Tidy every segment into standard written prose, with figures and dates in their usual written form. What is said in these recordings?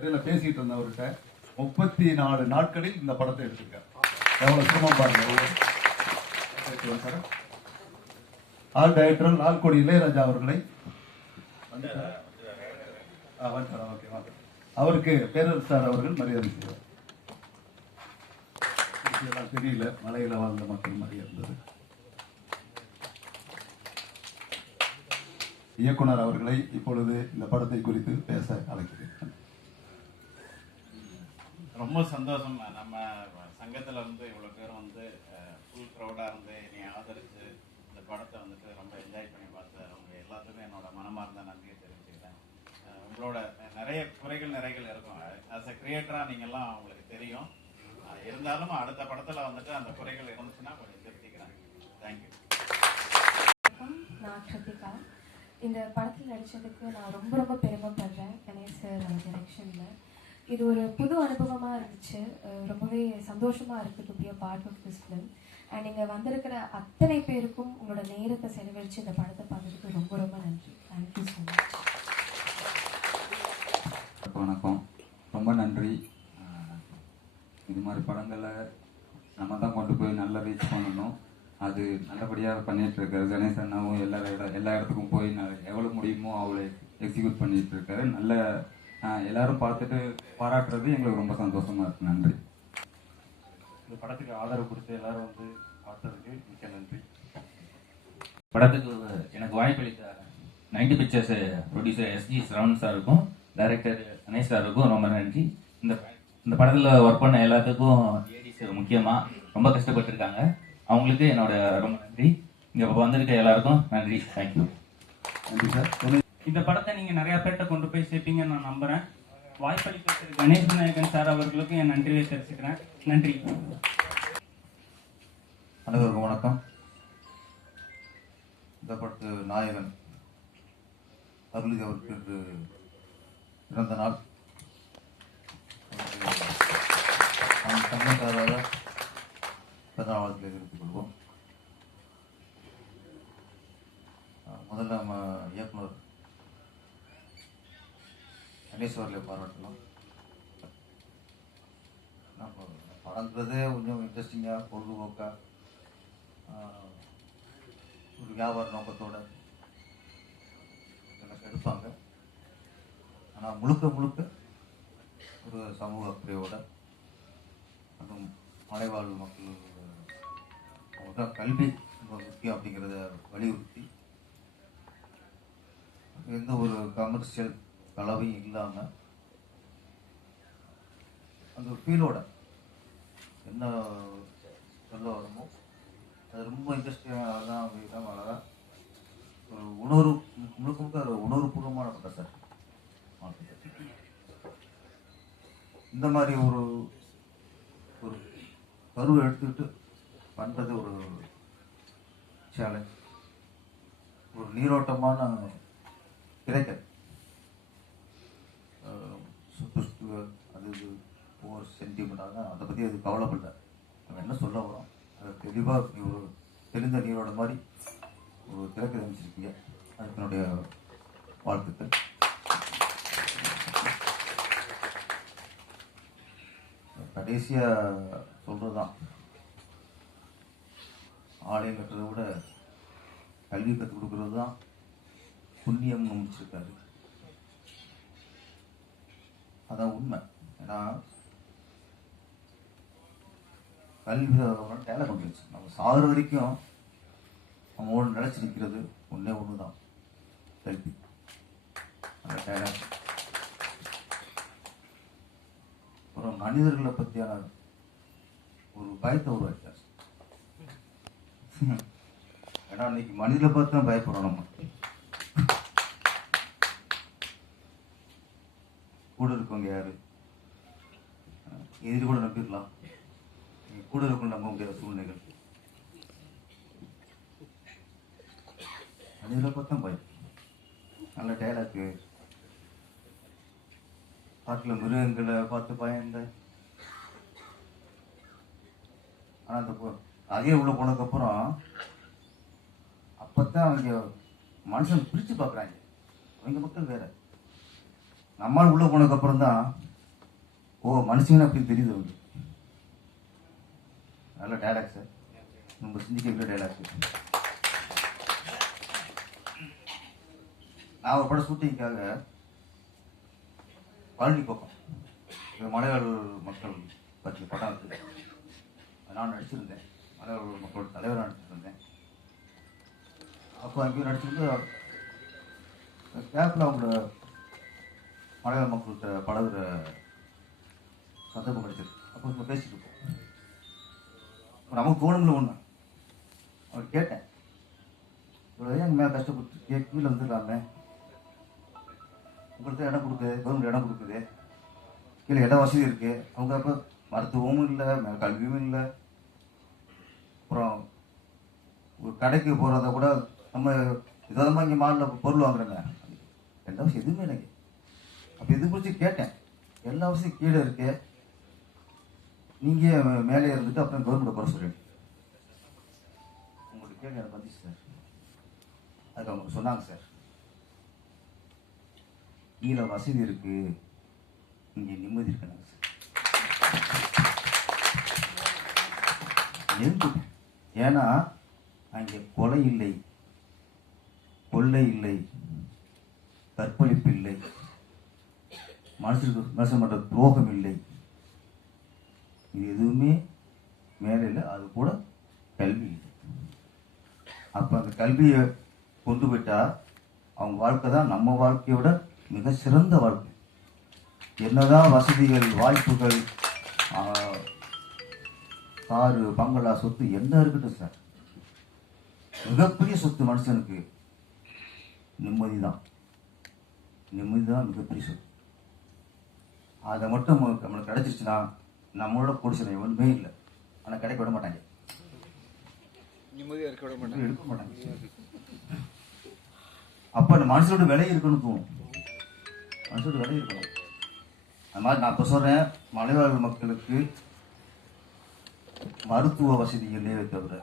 பேசிட்டு இருந்தவர்கிட்ட 34 நாட்களில் இந்த படத்தை எடுத்திருக்காரு. எவ்வளவு சிரமம் பாருங்க. ஆல் டைரக்டர் லால்குடி இளையராஜா அவர்களை அவருக்கு பேரரசு சார் அவர்கள் மரியாதை செய்வார். தெரியல, மலையில வாழ்ந்த மக்கள் மாதிரி இருந்தது. இயக்குனர் அவர்களை இப்பொழுது இந்த படத்தை குறித்து பேச அழைக்கிறேன். ரொம்ப சந்தோஷம். நம்ம சங்கத்தில் இவ்வளோ பேர் ஃபுல் க்ரௌடாக இருந்து என்னை ஆதரித்து இந்த படத்தை ரொம்ப என்ஜாய் பண்ணி பார்த்து அவங்க எல்லாத்துக்கும் என்னோட மனமார்ந்த நன்றியை தெரிவிச்சுக்கிறேன். உங்களோட நிறைய நிறைகள் இருக்கும். ஆஸ் எ கிரியேட்டராக நீங்கள்லாம் உங்களுக்கு தெரியும். இருந்தாலும் அடுத்த படத்தில் அந்த குறைகள் இருந்துச்சுன்னா கொஞ்சம் திருத்திக்கிறேன். தேங்க்யூ. நான் கிருத்திகா. இந்த படத்தில் நடித்ததுக்கு நான் ரொம்ப ரொம்ப பெருமைப்படுறேன். கணேஷ் சார் டைரக்ஷனில் இது ஒரு புது அனுபவமாக இருந்துச்சு. ரொம்பவே சந்தோஷமாக இருக்குது to be a part of this film. And இங்கே வந்திருக்கிற அத்தனை பேருக்கும் உங்களோட நேரத்தை செலவழித்து இந்த படத்தை பார்த்ததுக்கு ரொம்ப ரொம்ப நன்றி. Thank you so much. வணக்கம். ரொம்ப நன்றி. இது மாதிரி படங்களை நம்ம தான் கொண்டு போய் நல்லா ரீச் பண்ணணும். அது நல்லபடியாக பண்ணிகிட்டு இருக்காரு. கணேஷ் அண்ணாவும் எல்லா இடத்துக்கும் போய் எவ்வளோ முடியுமோ அவ்வளோ எக்ஸிக்யூட் பண்ணிகிட்டு இருக்காரு. நல்ல எல்லாரும் பார்த்துட்டு பாராட்டுறது எங்களுக்கு ரொம்ப சந்தோஷமா இருக்கு. நன்றி. இந்த படத்துக்கு ஆதரவு கொடுத்து எல்லாரும் பார்த்ததுக்கு மிக்க நன்றி. படத்துக்கு எனக்கு வாய்ப்பளித்த 90 பிக்சர்ஸ் ப்ரொடியூசர் எஸ்ஜி சரவணன் சாருக்கும் டைரக்டர் கணேஷ் சாருக்கும் ரொம்ப நன்றி. இந்த படத்தில் ஒர்க் பண்ண எல்லாத்துக்கும் லேடிஸ் முக்கியமாக ரொம்ப கஷ்டப்பட்டுருக்காங்க. அவங்களுக்கு என்னோட ரொம்ப நன்றி. இங்கே வந்திருக்க எல்லாருக்கும் நன்றி. தேங்க்யூ. நன்றி சார். இந்த படத்தை நீங்கள் நிறையா பேர்கிட்ட கொண்டு போய் சேர்ப்பீங்கன்னு நான் நம்புகிறேன். வாய்ப்பளித்த திரு கணேஷ் நாயகன் சார் அவர்களுக்கும் என் நன்றியை தெரிவிச்சுக்கிறேன். நன்றி. அனைவருக்கும் வணக்கம். இந்த படத்து நாயகன் அருள்ஜி அவருக்கு பிறந்த நாள். நம் சங்கத்தாராக பிறந்தநாள் தெரிவித்துக் கொள்வோம். முதல்ல நம்ம இயக்குனர் கணேஸ்வரில் பாராட்டலாம். நம்ம படங்கிறதே கொஞ்சம் இன்ட்ரெஸ்டிங்காக பொழுதுபோக்காக ஒரு வியாபார நோக்கத்தோடு எனக்கு எடுப்பாங்க. ஆனால் முழுக்க ஒரு சமூக அக்கறையோட அதுவும் மலைவாழ் மக்கள் அவங்க கல்வி ரொம்ப முக்கியம் அப்படிங்கிறத வலியுறுத்தி எந்த ஒரு கமர்ஷியல் கலவையும் இல்லாமல் அந்த ஒரு ஃபீலோட என்ன சொல்ல வருமோ அது ரொம்ப இன்ட்ரெஸ்டிங்காக தான் அழகாக ஒரு உணர்வு முழுக்க அது உணர்வுபூர்வமான படம் சார். இந்த மாதிரி ஒரு ஒரு கருவை எடுத்துக்கிட்டு பண்ணுறது ஒரு சேலஞ்ச். ஒரு நீரோட்டமான திரைக்கதை அது ஒரு சென்டிமெண்டாக தான். அதை பற்றி அது கவலைப்படல. நம்ம என்ன சொல்ல வரோம் அதை தெளிவாக ஒரு தெளிந்த நீரோட மாதிரி ஒரு திரைக்கதை அமைச்சிருக்கீங்க. அதுக்கு என்னுடைய வாழ்த்துக்கள். கடைசியாக சொல்கிறது தான், ஆலயம் கட்டுறதை விட கல்வி கற்றுக் கொடுக்கறது தான் புண்ணியம்னு முடிச்சிருக்காரு. அதான் உண்மை. ஏன்னா கல்வி டேலை பண்ணிடுச்சு. நம்ம சாகுற வரைக்கும் நம்மளோட நினைச்சு நிற்கிறது ஒன்று தான், கல்வி. அந்த டேலை அப்புறம் மனிதர்களை பற்றியான ஒரு பயத்தை உருவாக்கியாச்சு. ஏன்னா இன்னைக்கு மனிதர்களை பார்த்து தான் பயப்படுறோம். நம்ம கூட இருக்கவங்க யாரு, எதிரி கூட நம்பிடலாம், கூட இருக்கணும் நம்ப முடியாத சூழ்நிலைகள். மனிதர்களை பார்த்து தான் பயம். நல்ல டைலாக்கு. காட்டில் மிருகங்களை பார்த்து பயந்த. ஆனால் அந்த அதே உள்ள போனதுக்கப்புறம் அப்போத்தான் அவங்க மனுஷன் பிரித்து பார்க்குறாங்க. அவங்க மக்கள் வேற. நம்மளால் உள்ளே போனதுக்கப்புறம் தான் ஓ மனுஷங்கன்னு அப்படின்னு தெரியுது அவங்களுக்கு. நல்ல டைலாக் சார், நம்ம சிந்திக்க டைலாக். நான் ஒரு படம் ஷூட்டிங்காக பழனி பக்கம் மலையாள மக்கள் பற்றி படம் இருக்குது. நான் நடிச்சிருந்தேன், மலையாள மக்களோட தலைவராக நடிச்சிருந்தேன். அப்போ அங்கேயும் நடிச்சிருந்து கேப்பில் அவங்கள மலையாள மக்கள்கிட்ட பழகுற சந்தர்ப்பம் கிடைச்சது. அப்போ நம்ம பேசிட்டு இருப்போம். நமக்கு தோணும்ல ஒன்று, அவர் கேட்டேன், இவ்வளோ எங்கள் மேலே கஷ்டப்பட்டு கீழே வந்துடலாமே, உங்களுக்கு இடம் கொடுக்குது, கவர்மெண்ட் இடம் கொடுக்குது, கீழே இட வசதி இருக்குது. அவங்க அப்போ மருத்துவமும் இல்லை, மேலே கல்வியும் இல்லை. அப்புறம் ஒரு கடைக்கு போகிறத கூட நம்ம விதமாக இங்கே மாலில் பொருள் வாங்குறோங்க, எல்லா வசதி எதுவுமே எனக்கு. அப்போ இது குறித்து கேட்டேன், எல்லா வசதியும் கீழே இருக்கு, நீங்கள் மேலே இருந்துட்டு அப்புறம் கவர்மெண்ட்டை குறை சொல்லுங்க. உங்களுக்கு கேட்க எனக்கு வந்துச்சு சார். அதுக்கு அவங்க சொன்னாங்க, சார் கீழே வசதி இருக்கு, இங்கே நிம்மதி இருக்குனாங்க சார். எழுந்துட்டேன். ஏன்னா அங்கே கொலை இல்லை, கொள்ளை இல்லை, கற்பழிப்பு இல்லை, மனுஷன் மற்ற துரோகம் இல்லை, இது எதுவுமே மேலே இல்லை. அது கூட கல்வி இல்லை. அப்போ அந்த கல்வியை கொண்டு போயிட்டா அவங்க வாழ்க்கை தான் நம்ம வாழ்க்கையோட மிக சிறந்த வாழ்க்கை. என்னதான் வசதிகள், வாய்ப்புகள், காரு, பங்களா, சொத்து என்ன இருக்கட்டும் சார், மிகப்பெரிய சொத்து மனுஷனுக்கு நிம்மதி தான். நிம்மதி தான் மிகப்பெரிய சொத்து. அதை மட்டும் நம்மளுக்கு கிடைச்சிருச்சுன்னா நம்மளோட பொடிசனை ஒன்றுமே இல்லை. ஆனால் கிடைக்க விட மாட்டாங்க, நிம்மதியாக எடுக்க மாட்டாங்க. அப்போ அந்த மனுஷனோட விலை இருக்கணும் தோணும், மனுஷனோட விலை இருக்கணும். அது மாதிரி நான் இப்போ சொல்கிறேன், மலைவாழ் மக்களுக்கு மருத்துவ வசதிகளே தவிர,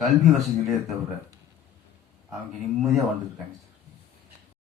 கல்வி வசதிகளே தவிர அவங்க நிம்மதியாக வாழ்ந்துருக்காங்க சார்.